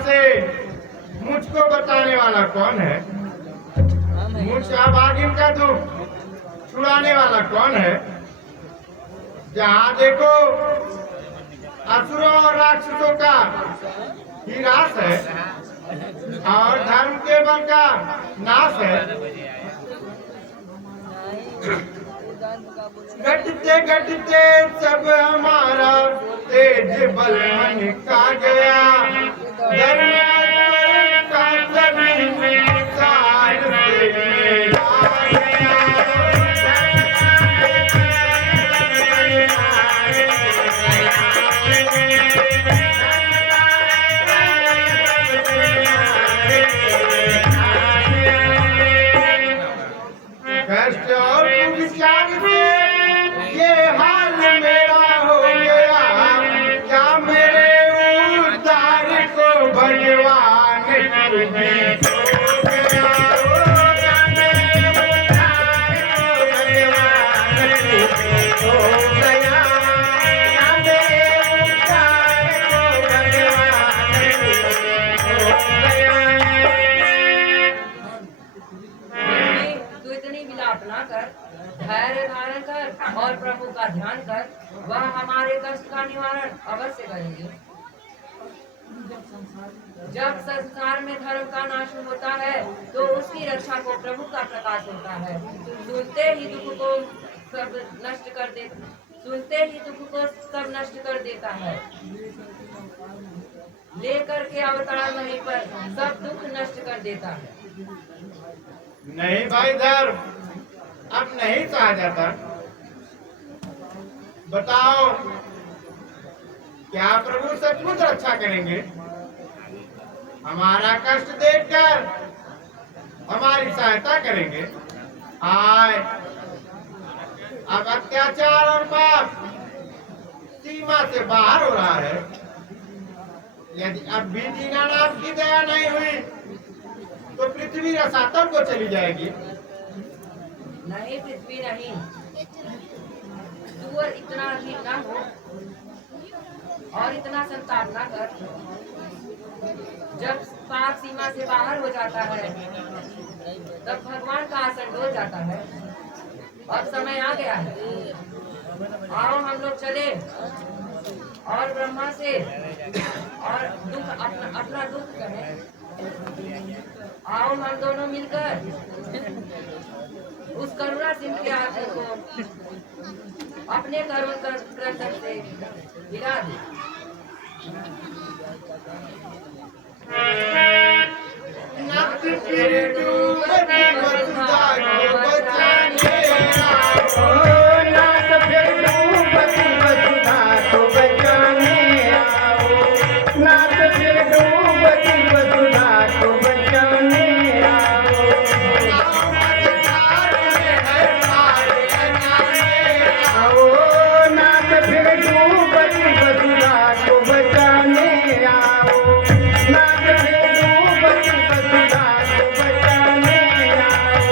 से मुझको बताने वाला कौन है? मुझ अभागिन का दुख छुड़ाने वाला कौन है? जहाँ देखो असुरों और राक्षसों का ही रास है और धर्म के बल का नाश है। घटते घटते सब हमारा तेज बल मन का गया, धर्म का सभी सार से मेरा गया। कष्ट और विचार से ये हाल मेरा हो गया, क्या मेरे उद्धार को भगवान तुझे हो गया? क्या मेरे उद्धार को भगवान तुझे हो गया? क्या मेरे उद्धार को भगवान तुझे हो गया? तू इतनी विलाप ना कर, धैर्य धारण कर और प्रभु का ध्यान कर, वह हमारे कष्ट का निवारण अवश्य करेंगे। जब संसार में धर्म का नाश होता है तो उसकी रक्षा को प्रभु का प्रकाश होता है। सुनते ही दुख को सब नष्ट कर दे, सुनते ही दुख को सब नष्ट कर देता है। लेकर के अवतार वहीं पर सब दुख नष्ट कर देता है। नहीं भाई धर्म, अब नहीं सहा जाता। बताओ, क्या प्रभु सचमुच रक्षा करेंगे? हमारा कष्ट देखकर हमारी सहायता करेंगे? हाय, अब अत्याचार और पाप सीमा से बाहर हो रहा है। यदि अब भी दीनानाथ की दया नहीं हुई तो पृथ्वी रसातल को चली जाएगी। नहीं, पृथ्वी नहीं, तू और इतना ही ना हो और इतना संताप ना कर। जब पाप सीमा से बाहर हो जाता है तब भगवान का आसन डोल जाता है। अब समय आ गया है, आओ हम लोग चले और ब्रह्मा से और दुख अपना दुख कहें। आओ हम दोनों मिलकर उस करुणा सिंह के आदमी को अपने करुण क्रंदन से हिला दे। नत फिर डूबती वसुधा को बचाने आओ, नत फिर डूबती वसुधा को बचाने आओ, नत फिर डूबती वसुधा को बचाने आओ। आओ मझधार में हर पार लगाने आओ, नत फिर डूबती वसुधा को बचाने आओ, नत फिर डूबती वसुधा को बचाने आओ।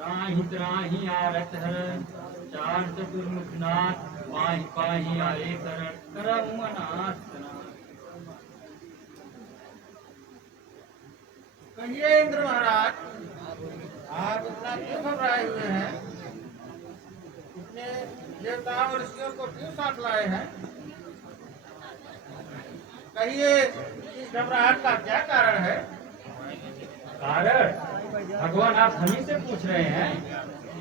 त्राहि त्राहि आरत हर, चार चतुर्मुखनाथ, पाहि पाहि आए शरण, करम अनाथ कहिए इंद्र महाराज, आप इतना क्यों घबराए हुए हैं? इतने देवताओं और ऋषियों को क्यों साथ लाए हैं? कहिए इस घबराहट का क्या कारण है? कारण भगवान आप हम ही से पूछ रहे हैं।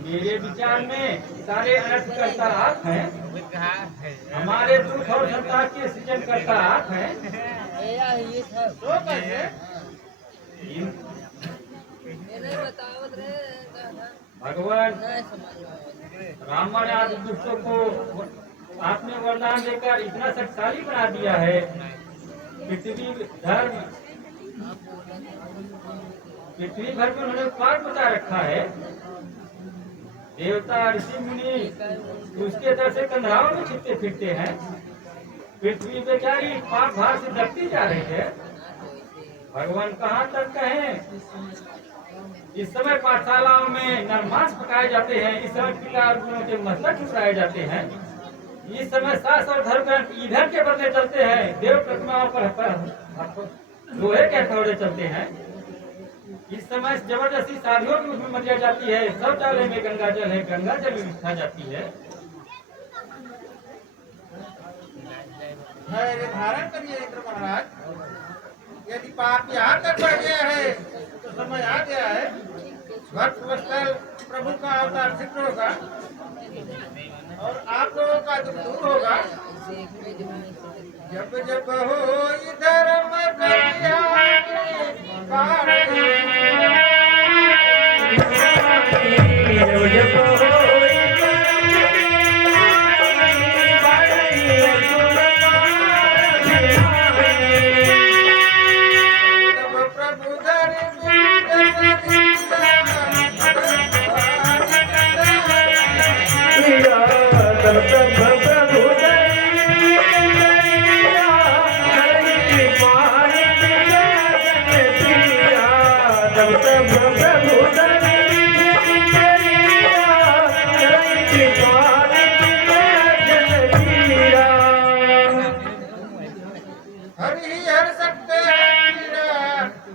मेरे विचार में सारे अनर्थ करता आप हैं, हमारे दुख और संताप के सृजन करता आप हैं। तो कैसे? भगवान रावण आदि दुष्टों को आपने वरदान देकर इतना शक्तिशाली बना दिया है। पृथ्वी भर में उन्होंने पार बचा रखा है। देवता ऋषि मुनि उसके दर से कंधराओं में छिपते फिरते हैं। पृथ्वी बेचारी पाप भार से दबती जा रही है। भगवान कहाँ तक कहें? इस समय पाठशालाओं में नरमांस पकाए जाते हैं, इस समय पिता और गुरुओं के मस्तक उड़ाए जाते हैं। इस समय सास और धर्म ईंधन के बदले चलते हैं, देव प्रतिमाओं पर लोहे के हथौड़े चलते हैं। इस समय जबरदस्ती शादियों की उसमें मचा जाती है। शौचालय में गंगा जल है, गंगा जल में उठा जाती है। धैर्य धारण करिए इंद्र महाराज। यदि पाप यहाँ तक बढ़ गया है तो समय आ गया है, भक्त वत्सल प्रभु का अवतार सिद्ध होगा और आप लोगों का दुख दूर होगा। जब जब हो धर्म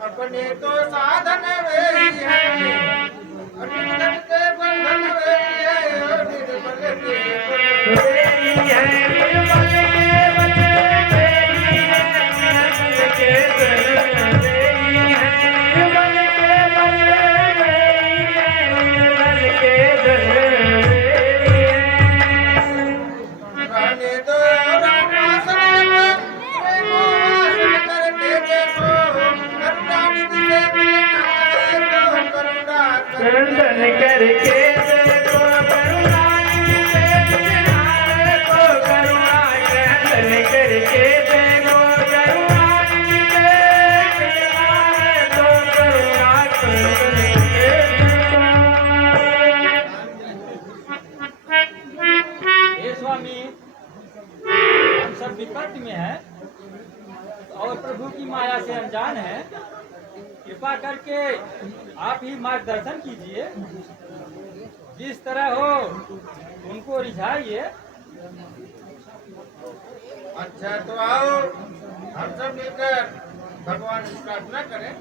अपने तो साधन वे है, निर्बल के बंधन वे है, और निर्बल के वे है, निर्बल के बंधन वे विपत्ति में है और प्रभु की माया से अनजान है। कृपा करके आप ही मार्गदर्शन कीजिए, जिस तरह हो उनको रिझाइए। अच्छा तो आओ हम सब मिलकर भगवान की प्रार्थना करें।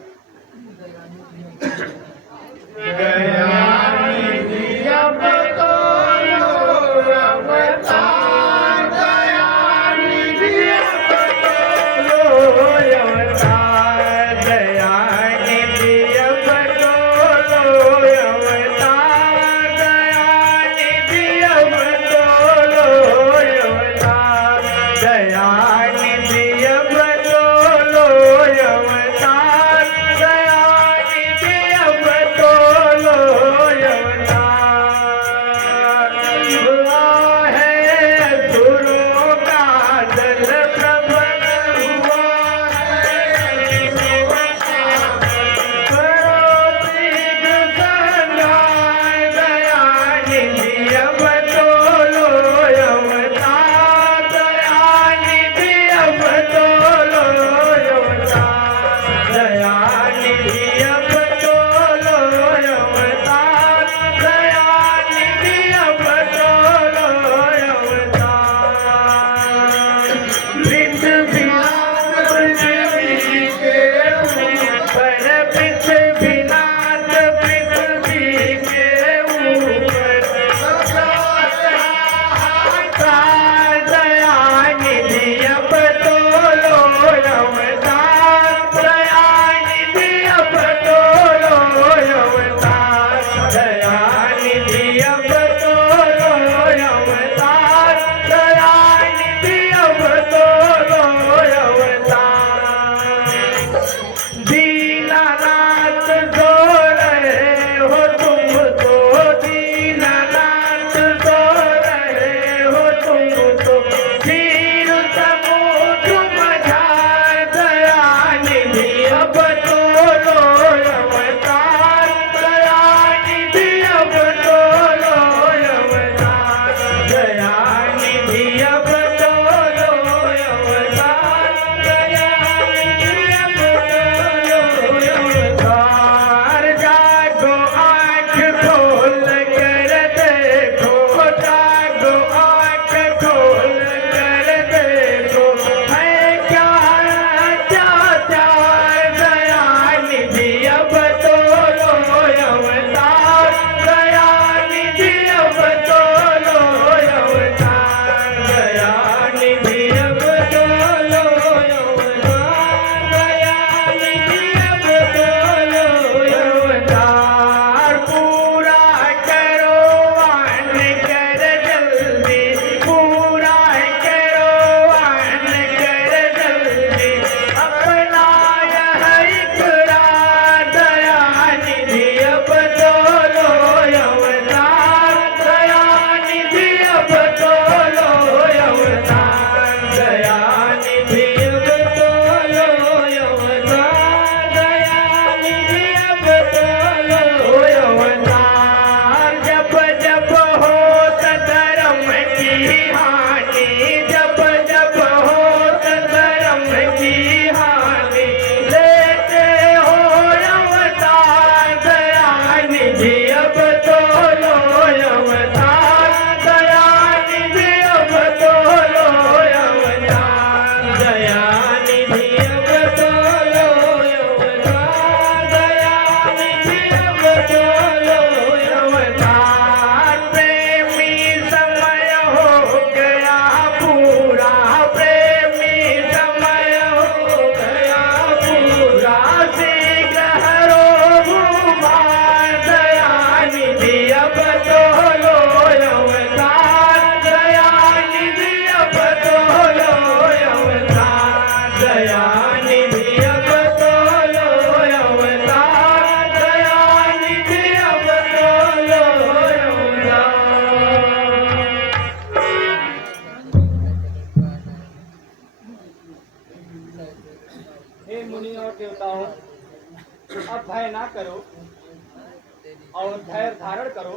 धैर्य धारण करो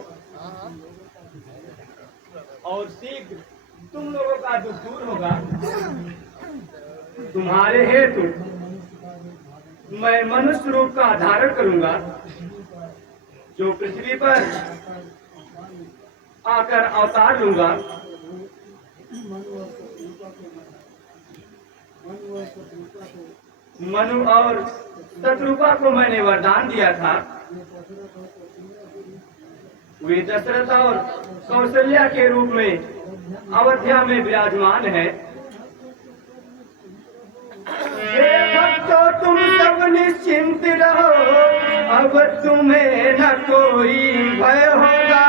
और शीघ्र तुम लोगों का दुख दूर होगा। तुम्हारे हेतु मैं मनुष्य रूप का धारण करूंगा, जो पृथ्वी पर आकर अवतार लूंगा। मनु और शत्रुपा को मैंने वरदान दिया था, वे दशरथ और कौशल्या के रूप में अयोध्या में विराजमान है। हे भक्तों, तुम सब निश्चिंत रहो, अब तुम्हें न कोई भय होगा।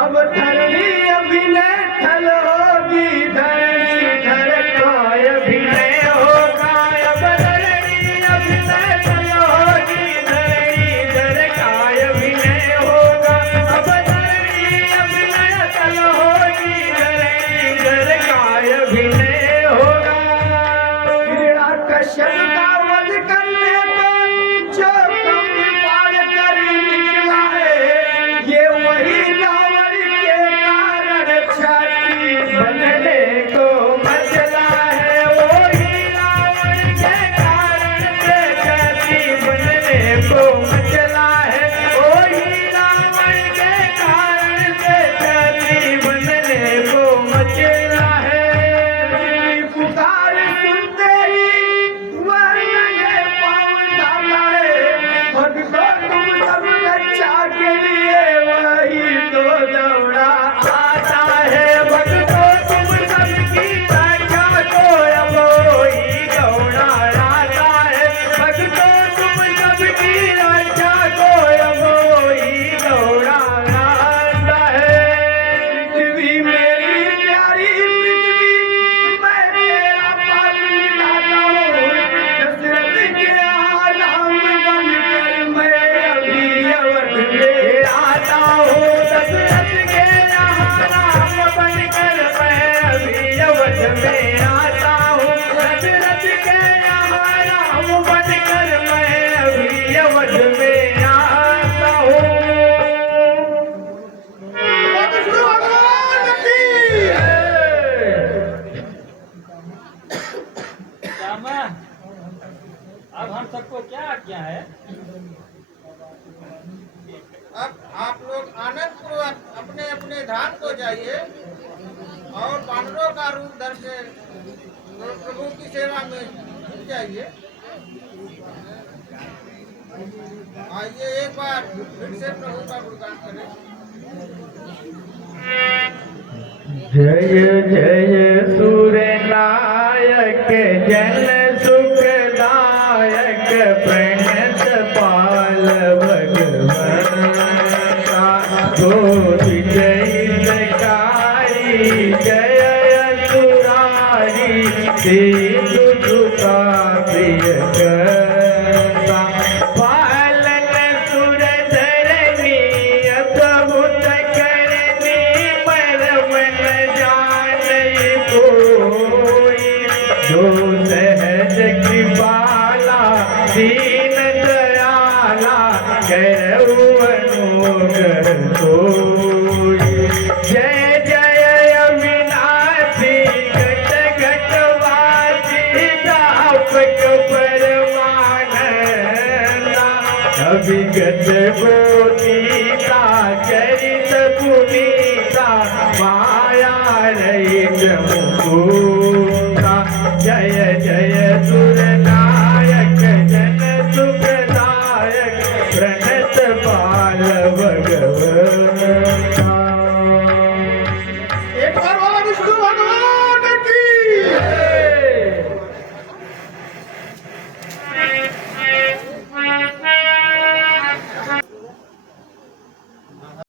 अब धरणी अभिनय थल होगी, धरणी धर काय अभिनय होगा। अब धरणी अभिनय थल होगी, धरणी धर काय अभिनय होगा। अब धरणी अभिनय थल होगी, धरणी धर काय अभिनय होगा। कश्यप का वध करने को जो कम पार कर निकला है, ये वही रावण के कारण छाती बनने को मचला है। वही रावण के कारण से छाती बनने को मचला है। वही रावण के कारण से छाती बनने को मचला है। पुकार सुनते ही तुम सब रक्षा के लिए वही तो दौड़ा आता है। भक्तों, तुम सबकी रक्षा को अब वही दौड़ा आता है। भक्तों, तुम सबकी रक्षा को अब वही दौड़ा आता है। पृथ्वी मेरी प्यारी पृथ्वी, मैं तेरा पाप मिटाता हूँ। दशरथ के राम बनकर मैं अभी अवध में आता हूँ। दशरथ के यहाँ राम बनकर मैं अभी अवध में आता हूँ। दशरथ के यहाँ राम बनकर मैं अभी अवध में आता हूँ। श्यामा, अब हम सबको क्या आज्ञा है? अब आप लोग आनंद पूर्वक अपने अपने धाम को जाइए और बानरों का रूप धर के प्रभु की सेवा में जुट जाइए। आइए एक बार फिर से प्रभु का गुणगान करें। जय जय सूर्य नायक, जन सुखदायक, प्रणत पाल भगवंता। तो विजयकारी जय असुरारी, सिंधु झुका प्रिय करता। पालन सुर धरनी, अद्भुत करनी, परम न जाने कोई। जो सहज कृपाला, दीन दयाला, करहु अनुग्रह सोई। जय जय अविनाशी, घट घट वासी, तापक परमानंदा। अभिगत गोपीता, चरित पुनीता, माया रहित मुकुंदा।